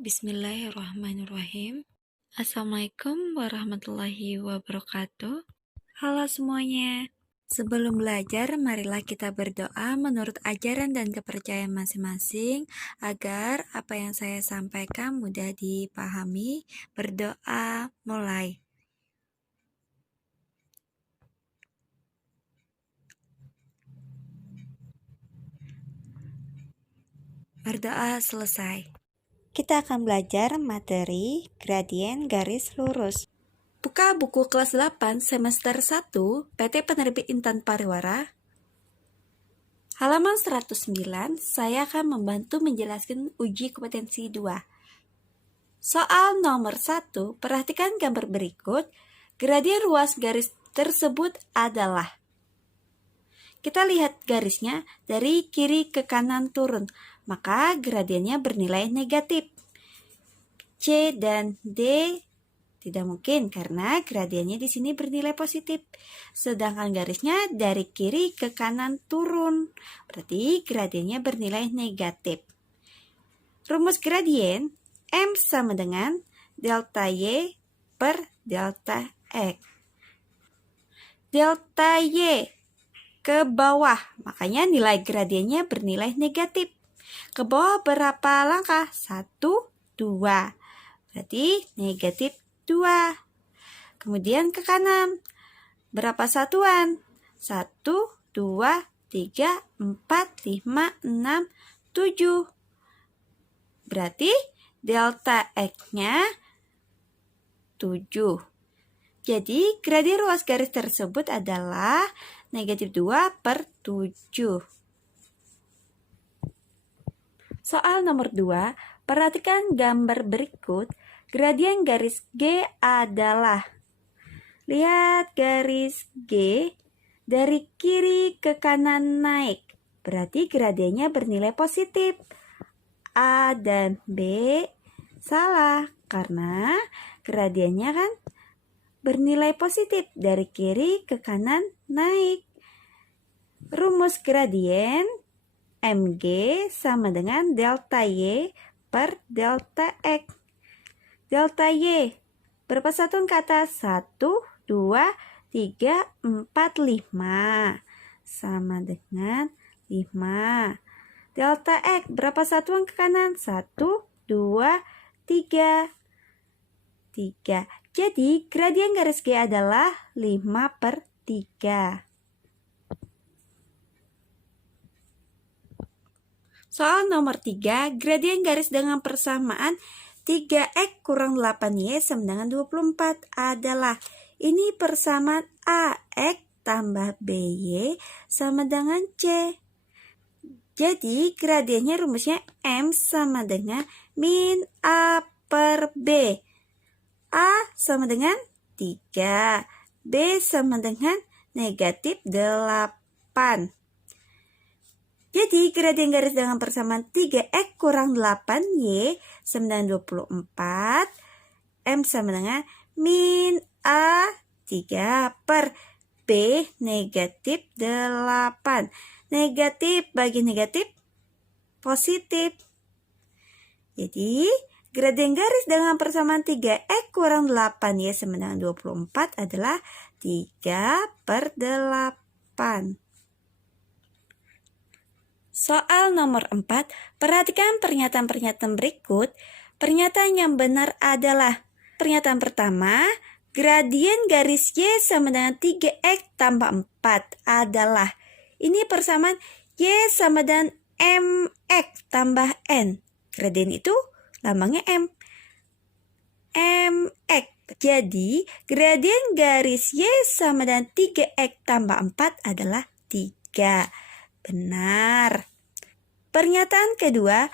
Bismillahirrahmanirrahim. Assalamualaikum warahmatullahi wabarakatuh. Halo semuanya. Sebelum belajar, marilah kita berdoa menurut ajaran dan kepercayaan masing-masing agar apa yang saya sampaikan mudah dipahami. Berdoa mulai. Berdoa selesai. Kita akan belajar materi gradien garis lurus. Buka buku kelas 8 semester 1 PT Penerbit Intan Pariwara. Halaman 109, saya akan membantu menjelaskan uji kompetensi 2. Soal nomor 1, perhatikan gambar berikut. Gradien ruas garis tersebut adalah. Kita lihat garisnya dari kiri ke kanan turun, maka gradiennya bernilai negatif. C dan D tidak mungkin karena gradiennya di sini bernilai positif. Sedangkan garisnya dari kiri ke kanan turun, berarti gradiennya bernilai negatif. Rumus gradien M sama dengan delta Y per delta X. Delta Y ke bawah, makanya nilai gradiennya bernilai negatif. Ke bawah berapa langkah? 1, 2. Berarti negatif 2. Kemudian ke kanan. Berapa satuan? 1, 2, 3, 4, 5, 6, 7. Berarti delta X-nya 7. Jadi gradien ruas garis tersebut adalah negatif 2 per 7. Soal nomor 2, perhatikan gambar berikut. Gradien garis G adalah. Lihat garis G dari kiri ke kanan naik. Berarti gradiennya bernilai positif. A dan B salah karena gradiennya kan bernilai positif dari kiri ke kanan naik. Rumus gradien MG sama dengan delta Y per delta X. Delta Y, berapa satuan ke atas? 1, 2, 3, 4, 5. Sama dengan 5. Delta X, berapa satuan ke kanan? 1, 2, 3. 3. Jadi gradien garis G adalah 5 per 3. Soal nomor 3, gradien garis dengan persamaan 3X kurang 8Y sama dengan 24 adalah. Ini persamaan AX tambah BY sama dengan C. Jadi gradiennya rumusnya M sama dengan min A per B. A sama dengan 3, B sama dengan negatif 8. Jadi gradien garis dengan persamaan 3X kurang 8Y sama dengan 24. M sama dengan min A 3 per B negatif 8. Negatif bagi negatif positif. Jadi gradien garis dengan persamaan 3X kurang 8Y sama dengan 24 adalah 3 per 8. Soal nomor 4, perhatikan pernyataan-pernyataan berikut. Pernyataan yang benar adalah. Pernyataan pertama, gradien garis Y sama dengan 3X tambah 4 adalah. Ini persamaan Y sama dengan MX tambah N. Gradien itu lambangnya M. MX. Jadi gradien garis Y sama dengan 3X tambah 4 adalah 3. Benar. Pernyataan kedua,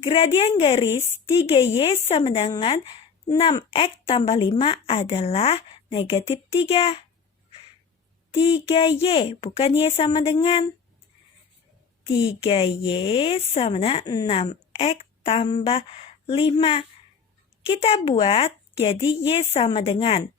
gradien garis 3Y sama dengan 6X tambah 5 adalah negatif 3. 3Y bukan Y sama dengan. 3Y sama dengan 6X tambah 5. Kita buat jadi Y sama dengan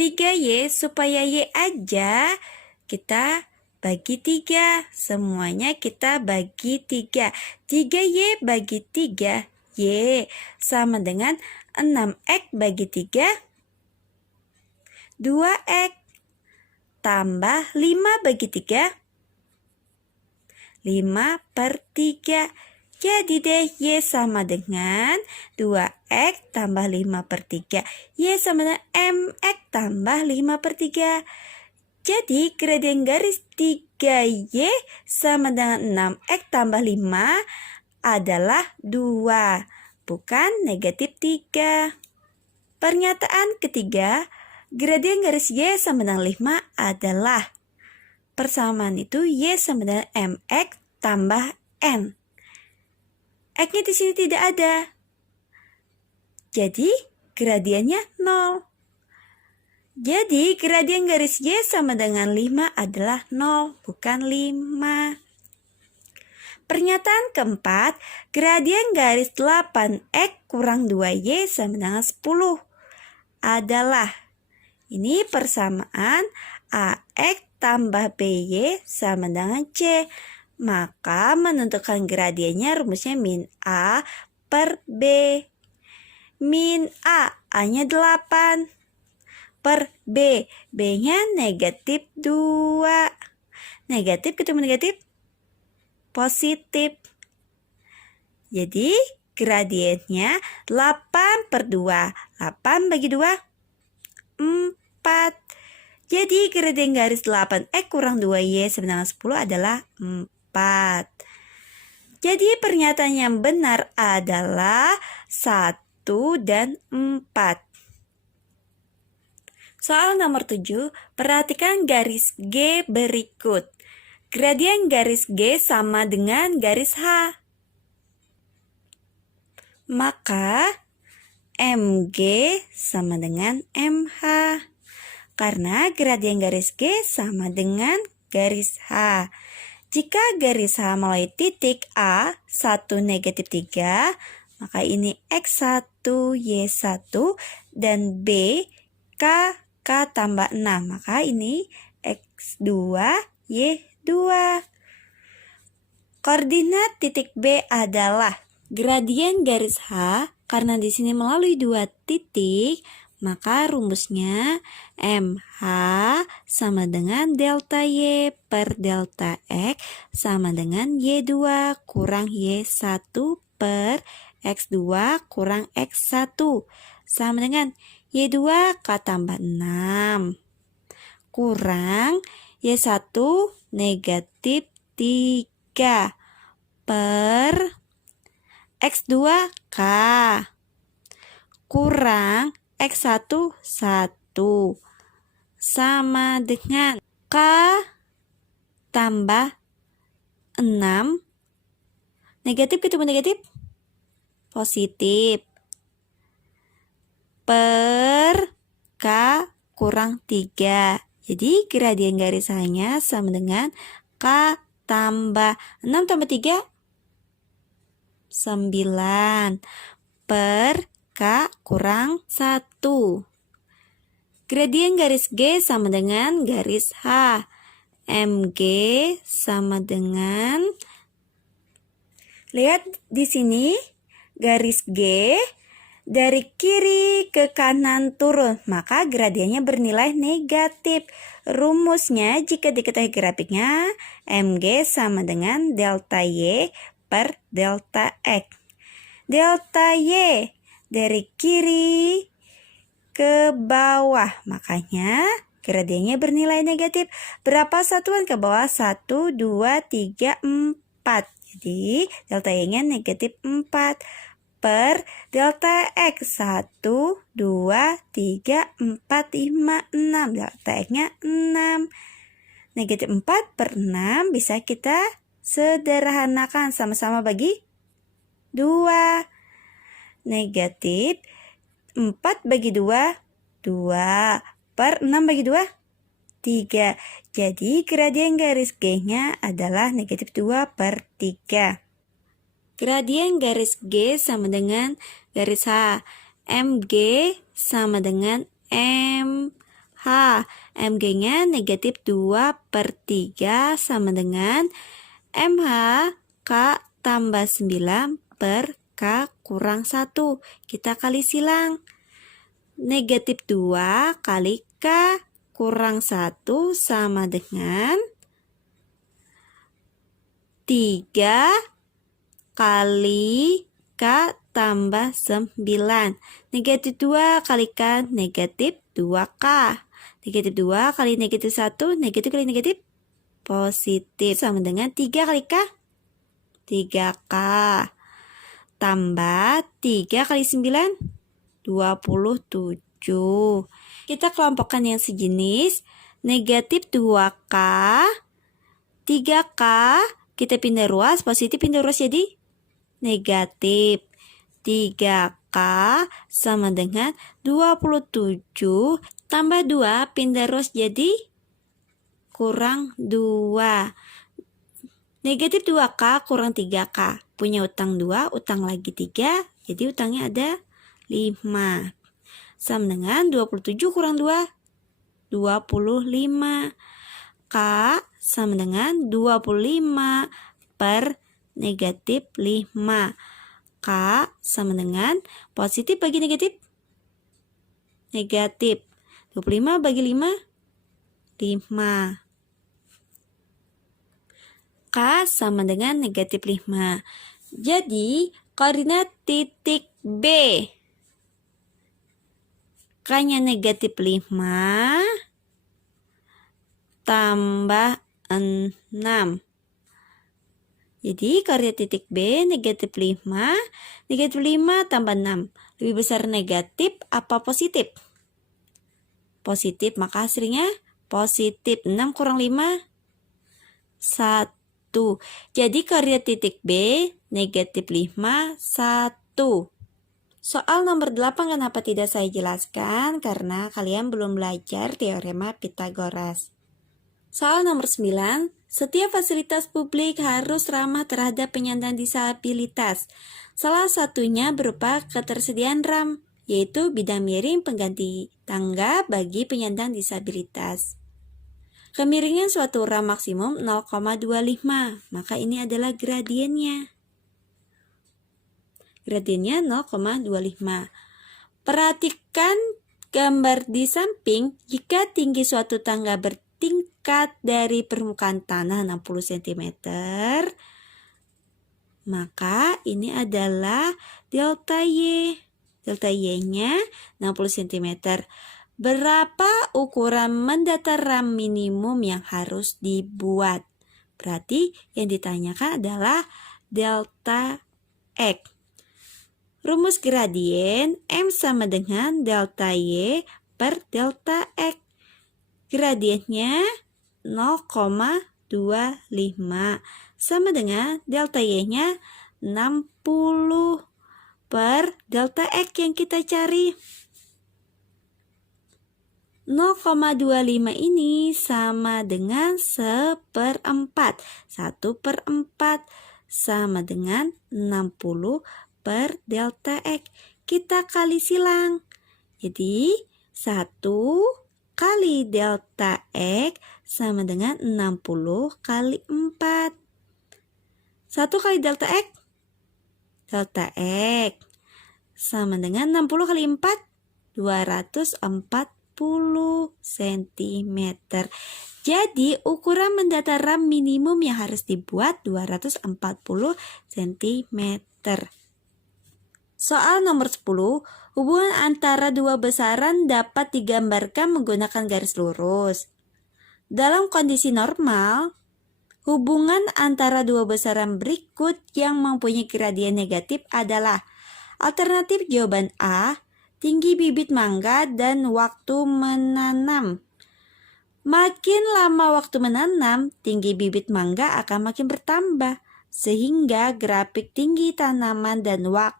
3Y supaya Y aja kita bagi 3. Semuanya kita bagi 3. 3Y bagi 3 Y sama dengan 6X bagi 3, 2X tambah 5 bagi 3, 5/3. Jadi deh Y sama dengan 2X tambah 5/3. Y sama dengan MX tambah 5/3. Jadi gradien garis 3Y sama dengan 6X tambah 5 adalah 2, bukan negatif 3. Pernyataan ketiga, gradien garis Y sama dengan 5 adalah persamaan itu Y sama dengan MX tambah N. X-nya di sini tidak ada. Jadi gradiennya 0. Jadi gradien garis Y sama dengan 5 adalah 0, bukan 5. Pernyataan keempat, gradien garis 8X kurang 2Y sama dengan 10 adalah, ini persamaan AX tambah BY sama dengan C. Maka menentukan gradiennya rumusnya min A per B. Min A, A-nya 8 per B, B-nya negatif 2. Negatif ketemu negatif, positif. Jadi gradiennya 8/2. 8 bagi 2, 4. Jadi gradien garis 8X kurang 2Y sama dengan 10 adalah 4. Jadi pernyataan yang benar adalah 1 dan 4. Soal nomor 7, perhatikan garis G berikut. Gradien garis G sama dengan garis H. Maka MG sama dengan MH. Karena gradien garis G sama dengan garis H. Jika garis H melalui titik A, 1 negatif 3, maka ini X1, Y1, dan B, K tambah 6. Maka ini X2, Y2. Koordinat titik B adalah gradien garis H, karena di sini melalui 2 titik, maka rumusnya MH sama dengan delta Y per delta X sama dengan Y2 kurang Y1 per X2 kurang X1 sama dengan Y2 K tambah 6 kurang Y1 negatif 3 per X2 K kurang X1 1 sama dengan K tambah 6, negatif ketemu negatif, positif, per K kurang 3. Jadi gradien garis H-nya sama dengan K tambah 6 tambah 3, 9 per K kurang 1. Gradien garis G sama dengan garis H. MG sama dengan, lihat di sini garis G dari kiri ke kanan turun, maka gradiennya bernilai negatif. Rumusnya jika diketahui grafiknya, MG sama dengan delta Y per delta X. Delta Y dari kiri ke bawah, makanya gradiennya bernilai negatif. Berapa satuan ke bawah? 1, 2, 3, 4. Jadi delta Y-nya negatif 4 per delta X 1, 2, 3, 4, 5, 6. Delta X-nya 6. Negatif 4 per 6 bisa kita sederhanakan, sama-sama bagi 2. Negatif 4 bagi 2, 2 per 6 bagi 2, 3. Jadi gradien garis G-nya adalah negatif 2/3. Gradien garis G sama dengan garis H. MG sama dengan MH. MG-nya negatif 2/3 sama dengan MH K tambah 9 per K kurang 1. Kita kali silang. Negatif 2 kali K kurang 1 sama dengan 3 kali K tambah 9. Negatif 2 kali K negatif 2K. Negatif 2 kali negatif 1, negatif kali negatif positif. Sama dengan 3 kali K, 3K. Tambah 3 kali 9, 27. Kita kelompokkan yang sejenis. Negatif 2K, 3K, kita pindah ruas, positif pindah ruas jadi negatif. 3K sama dengan 27 tambah 2 pindah ruas jadi kurang 2. Negatif 2K kurang 3K. Punya utang 2, utang lagi 3, jadi utangnya ada 5. Sama dengan 27 kurang 2, 25. K sama dengan 25 per negatif 5. K sama dengan positif bagi negatif, negatif. 25 bagi 5, 5. K sama dengan negatif 5. Jadi, koordinat titik B. K-nya negatif 5 tambah 6. Jadi, koordinat titik B negatif 5 tambah 6. Lebih besar negatif apa positif? Positif, maka hasilnya positif. 6 kurang 5, 1. Jadi, koordinat titik B negatif 5, 1. Soal nomor 8 kenapa tidak saya jelaskan? Karena kalian belum belajar teorema Pitagoras. Soal nomor 9, setiap fasilitas publik harus ramah terhadap penyandang disabilitas. Salah satunya berupa ketersediaan RAM, yaitu bidang miring pengganti tangga bagi penyandang disabilitas. Kemiringan suatu RAM maksimum 0,25, maka ini adalah gradiennya. Gradiennya 0,25. Perhatikan gambar di samping. Jika tinggi suatu tangga bertingkat dari permukaan tanah 60 cm, maka ini adalah delta Y. Delta Y-nya 60 cm. Berapa ukuran mendatar RAM minimum yang harus dibuat? Berarti yang ditanyakan adalah delta X. Rumus gradien M sama dengan delta Y per delta X. Gradiennya 0,25 sama dengan delta Y-nya 60 per delta X yang kita cari. 0,25 ini sama dengan 1/4. 1/4 sama dengan 60 per delta X. Kita kali silang. Jadi 1 kali delta X sama dengan 60 kali 4. 1 kali delta X. Delta X sama dengan 60 kali 4. 240 cm. Jadi ukuran mendatar RAM minimum yang harus dibuat 240 cm. Soal nomor 10, hubungan antara dua besaran dapat digambarkan menggunakan garis lurus. Dalam kondisi normal, hubungan antara dua besaran berikut yang mempunyai gradien negatif adalah alternatif jawaban A, tinggi bibit mangga dan waktu menanam. Makin lama waktu menanam, tinggi bibit mangga akan makin bertambah, sehingga grafik tinggi tanaman dan waktu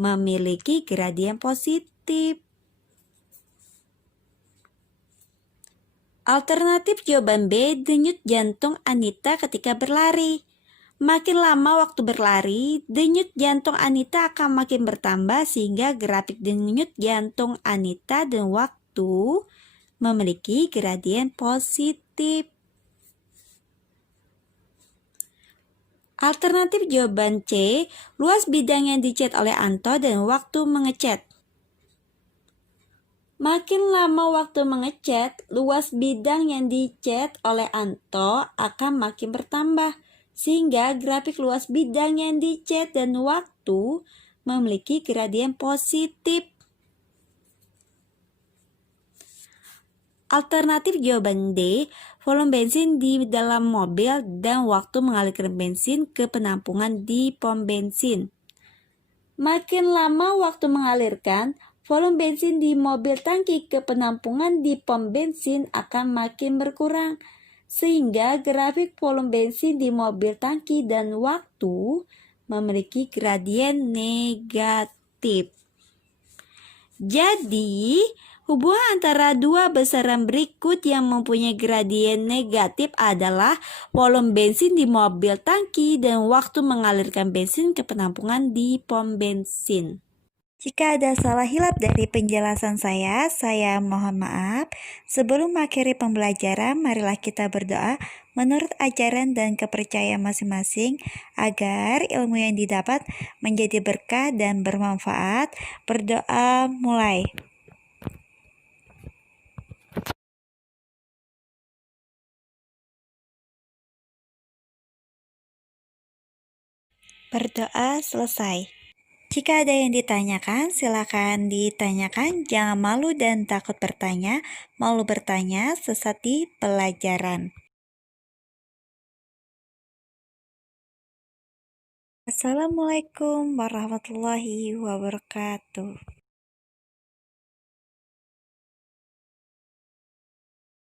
memiliki gradien positif. Alternatif jawaban B, denyut jantung Anita ketika berlari. Makin lama waktu berlari, denyut jantung Anita akan makin bertambah sehingga grafik denyut jantung Anita dan waktu memiliki gradien positif. Alternatif jawaban C, luas bidang yang dicat oleh Anto dan waktu mengecat. Makin lama waktu mengecat, luas bidang yang dicat oleh Anto akan makin bertambah, sehingga grafik luas bidang yang dicat dan waktu memiliki gradien positif. Alternatif jawaban D, volume bensin di dalam mobil dan waktu mengalirkan bensin ke penampungan di pom bensin. Makin lama waktu mengalirkan, volume bensin di mobil tangki ke penampungan di pom bensin akan makin berkurang, sehingga grafik volume bensin di mobil tangki dan waktu memiliki gradien negatif. Jadi, hubungan antara dua besaran berikut yang mempunyai gradien negatif adalah volume bensin di mobil tangki dan waktu mengalirkan bensin ke penampungan di pom bensin. Jika ada salah hilap dari penjelasan saya mohon maaf. Sebelum mengakhiri pembelajaran, marilah kita berdoa menurut ajaran dan kepercayaan masing-masing agar ilmu yang didapat menjadi berkah dan bermanfaat. Berdoa mulai. Berdoa selesai. Jika ada yang ditanyakan, silakan ditanyakan. Jangan malu dan takut bertanya. Malu bertanya sesat di pelajaran. Assalamualaikum warahmatullahi wabarakatuh.